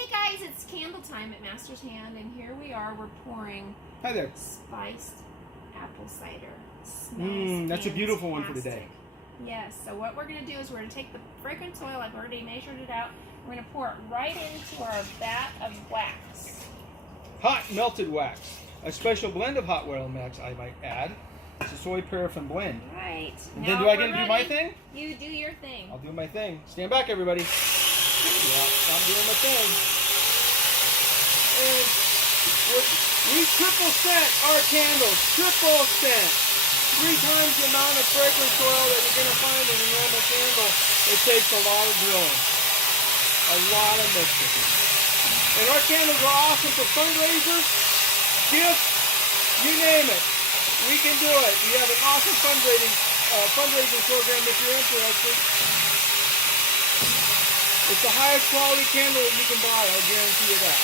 Hey guys, it's candle time at Master's Hand, and here we are. We're pouring Hi there. spiced apple cider. Smells That's a beautiful one for fantastic. today. Yes, so what we're going to do is we're going to take the fragrance oil, I've already measured it out, we're going to pour it right into our vat of wax. Hot melted wax. A special blend of hot oil wax, I might add. It's a soy paraffin blend. Right. And Now then do I we're get to do my ready. you You do your thing. I'll do my thing. Stand back, everybody. Yeah, I'm doing my thing. And we triple scent our candles. Triple scent. 3 times the amount of fragrance oil that you're going to find in a normal candle. It takes a lot of drilling. A lot of mixing. And our candles are awesome for fundraisers, gifts, you name it. We can do it. We have an awesome fundraising program if you're interested. It's the highest quality candle that you can buy, I'll guarantee you that.